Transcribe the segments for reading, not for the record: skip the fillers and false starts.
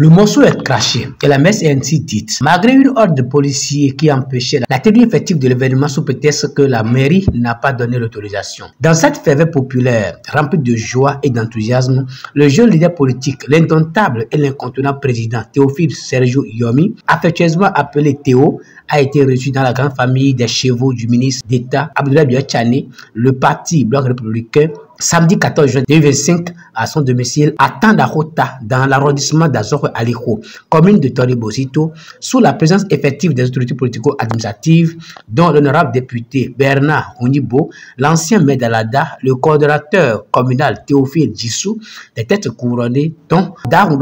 Le morceau est craché et la messe est ainsi dite. Malgré une ordre de policiers qui empêchait la tenue effective de l'événement sous prétexte que la mairie n'a pas donné l'autorisation. Dans cette ferveur populaire, remplie de joie et d'enthousiasme, le jeune leader politique, l'indomptable et l'incontournable président Théophile Sergio Yomi, affectueusement appelé Théo, a été reçu dans la grande famille des chevaux du ministre d'État Abdoulaye Biachane, le parti Bloc républicain, samedi 14 juin 2025 à son domicile à Tandahota dans l'arrondissement d'Azoro Aliko, commune de Toribosito, sous la présence effective des autorités politico-administratives dont l'honorable député Bernard Onibo, l'ancien maire d'Alada, le coordonnateur communal Théophile Djissou, des têtes couronnées dont Darou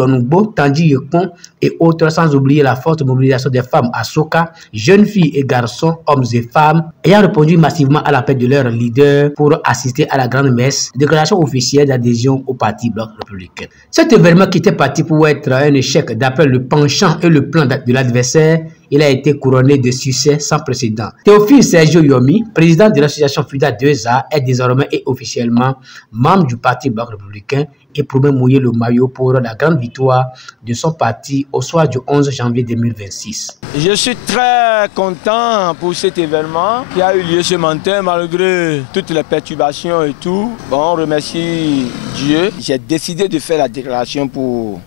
Tandi Yekon et autres, sans oublier la forte mobilisation des femmes à Soka, jeunes filles et garçons, hommes et femmes, ayant répondu massivement à l'appel de leur leader pour assister à la grande messe, déclaration officielle d'adhésion au parti Bloc républicain. Cet événement qui était parti pour être un échec d'après le penchant et le plan de l'adversaire, il a été couronné de succès sans précédent. Théophile Sergio Yomi, président de l'association FUDA 2A, est désormais et officiellement membre du parti Bloc républicain et promet mouiller le maillot pour la grande victoire de son parti au soir du 11 janvier 2026. Je suis très content pour cet événement qui a eu lieu ce matin malgré toutes les perturbations et tout. Bon, on remercie Dieu. J'ai décidé de faire la déclaration pour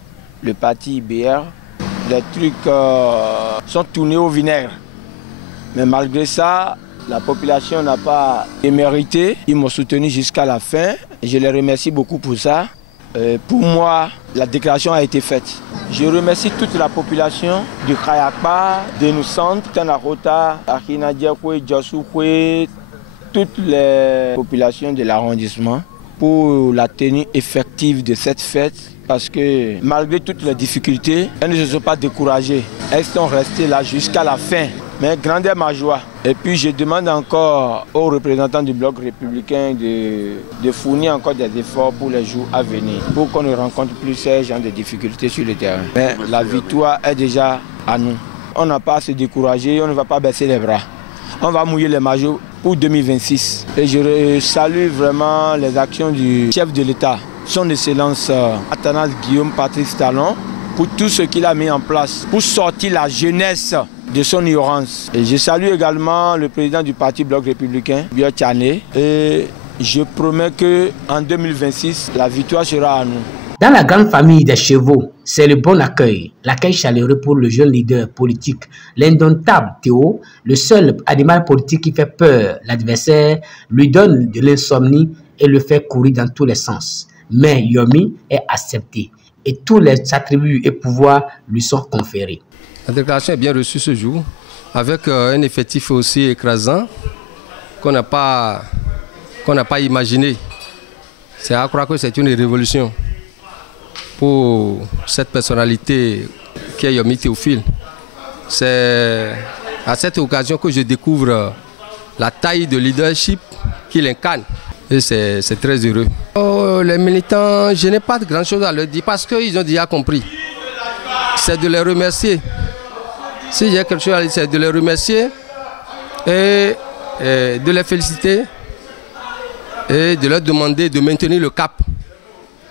le parti IBR. Les trucs sont tournés au vinaigre. Mais malgré ça, la population n'a pas émérité. Ils m'ont soutenu jusqu'à la fin. Et je les remercie beaucoup pour ça. Pour moi, la déclaration a été faite. Je remercie toute la population du Kayakpa, de Noussant, Tanakota, Akinadiakwe, Djossoukwe, toutes les populations de l'arrondissement pour la tenue effective de cette fête. Parce que malgré toutes les difficultés, elles ne se sont pas découragées. Elles sont restées là jusqu'à la fin. Mais grande est ma joie. Et puis je demande encore aux représentants du Bloc républicain de fournir encore des efforts pour les jours à venir. Pour qu'on ne rencontre plus ces gens de difficultés sur le terrain. Mais la victoire est déjà à nous. On n'a pas à se décourager, on ne va pas baisser les bras. On va mouiller les maillots pour 2026. Et je salue vraiment les actions du chef de l'État, son Excellence Athanase Guillaume Patrice Talon, pour tout ce qu'il a mis en place, pour sortir la jeunesse de son ignorance. Et je salue également le président du parti Bloc républicain, Biachane, et je promets qu'en 2026, la victoire sera à nous. Dans la grande famille des chevaux, c'est le bon accueil, l'accueil chaleureux pour le jeune leader politique, l'indomptable Théo, le seul animal politique qui fait peur. L'adversaire lui donne de l'insomnie et le fait courir dans tous les sens. Mais Yomi est accepté et tous les attributs et pouvoirs lui sont conférés. La déclaration est bien reçue ce jour, avec un effectif aussi écrasant qu'on n'a pas imaginé. C'est à croire que c'est une révolution pour cette personnalité qui est Yomi Théophile. C'est à cette occasion que je découvre la taille de leadership qu'il incarne. Et c'est très heureux. Oh, les militants, je n'ai pas de grand chose à leur dire parce qu'ils ont déjà compris. C'est de les remercier. Si j'ai quelque chose à dire, c'est de les remercier et de les féliciter et de leur demander de maintenir le cap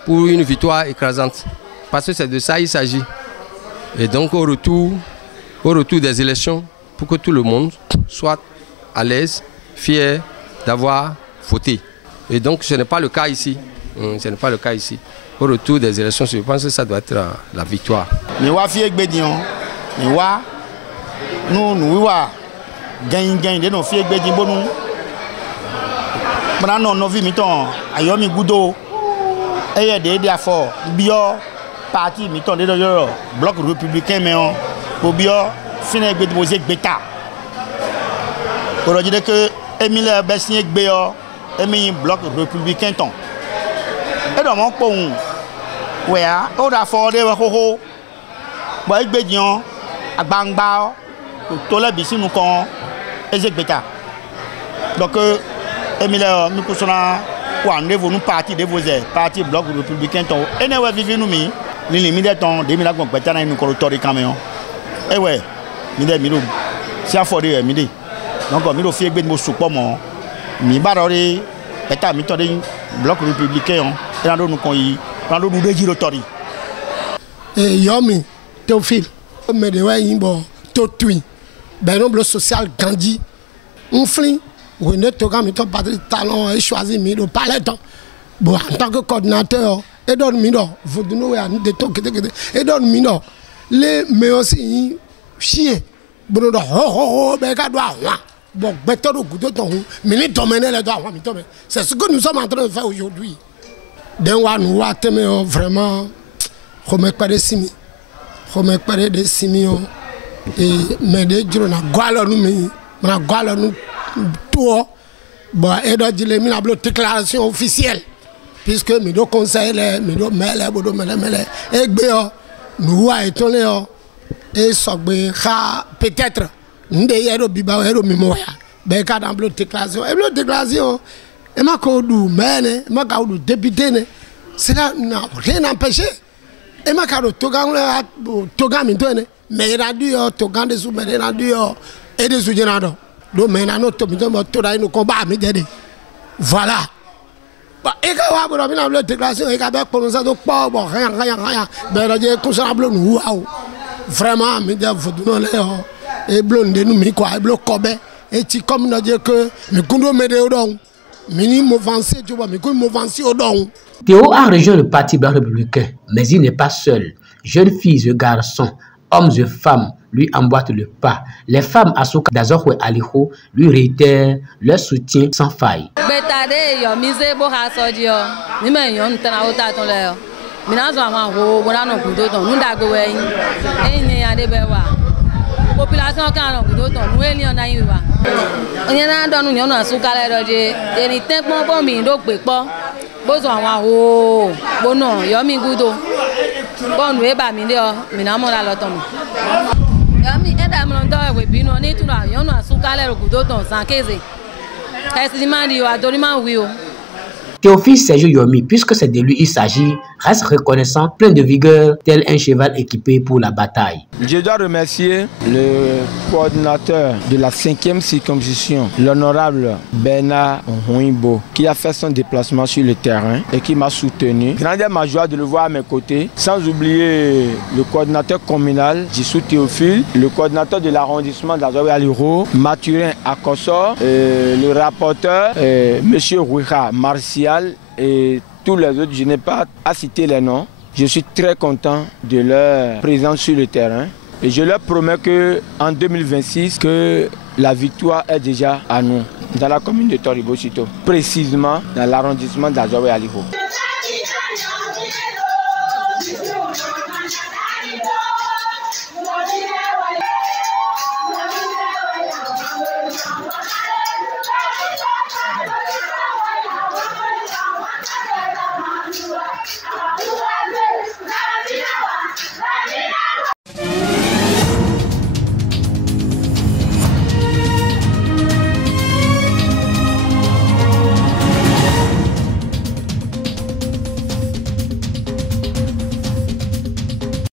pour une victoire écrasante. Parce que c'est de ça qu'il s'agit. Et donc au retour des élections, pour que tout le monde soit à l'aise, fier d'avoir voté. Et donc ce n'est pas le cas ici. Ce n'est pas le cas ici. Au retour des élections, je pense que ça doit être la victoire. gain de no fie gbe din bonu bana no vi mi ton ayomi gudo eye de afo bio parti mi ton de yo bloc républicain mais on bo bio fine gbe mo ze gbeta oro jide que Emile Bessie gbe yo emi bloc républicain ton e do mo pohun we a o da fo de ho bo gbe dion agbangba to le bi sinu kan ezegbeta donc Emile mi ko sona kwa nevo nu parti de vos parti bloc républicain ton ene we vivi nu mi ni mi de ton de mi la gbon peta na ni ko tori camion e we mi de mi lo si afo de mi de donc mi lo fi gbe mo supo mo mi ba ro ri peta mi to de bloc républicain e na do nu kon yi na do nu de jiro tori yomi Théophile me de wa yin bo to twin ben no social Gandhi on flin ou ne to ga mi to Patrice Talon et choisi mi do palais ton bon en tant que coordinateur et donne mi do vous nous ya de to et donne mi do les mais aussi chien bon do ho be ka do ahwa bon beto do gudo ton mi ni dominer les do ahwa mi to c'est ce que nous sommes en train de faire aujourd'hui den wa nous wa teme vraiment comme pas de simi comme pas de simi et mais de juro na gwalo nu mi na gwalo nu to bon et do dile mi na blo déclaration officielle puisque mi do conseil le mi do mele bodo mele e gbe o nu wa etole o e so gbe kha peut-être nde yero biba yero mi mo ya be ka dans blo déclaration e ma ko du mene ma ka du député ne cela n'a rien empêché et ma ka do toga mi to ne mais il a dû toga de sous mais il a dû et de sous génado do mais na no to mi to da no combat mi dede voilà ba e ka wa bo mi na blo déclaration e ka be prononcer do po bo rien be do je ko sa blo nu wa vraiment mi de fodu no le e blo nde nu mi quoi e blo kobe e ti comme no je que mi kundo me de odon mi ni movancer tu vois mi ko movancer odon. Théo a rejoint le Parti blanc républicain, mais il n'est pas seul. Jeunes filles et garçons, hommes et femmes lui emboîtent le pas. Les femmes Asuka Dazokwe Aliho lui réitèrent leur soutien sans faille. Population kan ko to nu eli ona yin wa oyin na donu ni ona Asuka le roje eni ten pon mi do pe po bo so àwọn o bo no Yomi Gudo bo nu e ba mi le o mi na mo la lo to mi Yomi e da mo do we bi no ni tu na yon Asuka le Gudo ton san keze esi mandi wa dori man wi o. Théophile Sergio Yomi, puisque c'est de lui il s'agit, reste reconnaissant, plein de vigueur, tel un cheval équipé pour la bataille. Je dois remercier le coordinateur de la 5e circonscription, l'honorable Bernard Huimbo, qui a fait son déplacement sur le terrain et qui m'a soutenu. Grande est ma joie de le voir à mes côtés, sans oublier le coordinateur communal, Jissou Théophile, le coordinateur de l'arrondissement d'Azoé Aliro, Mathurin Akossor, le rapporteur, M. Rouira Martial, et tous les autres, je n'ai pas à citer les noms. Je suis très content de leur présence sur le terrain et je leur promets qu'en 2026, que la victoire est déjà à nous dans la commune de Toribo-Sito, précisément dans l'arrondissement d'Azoé Aliho.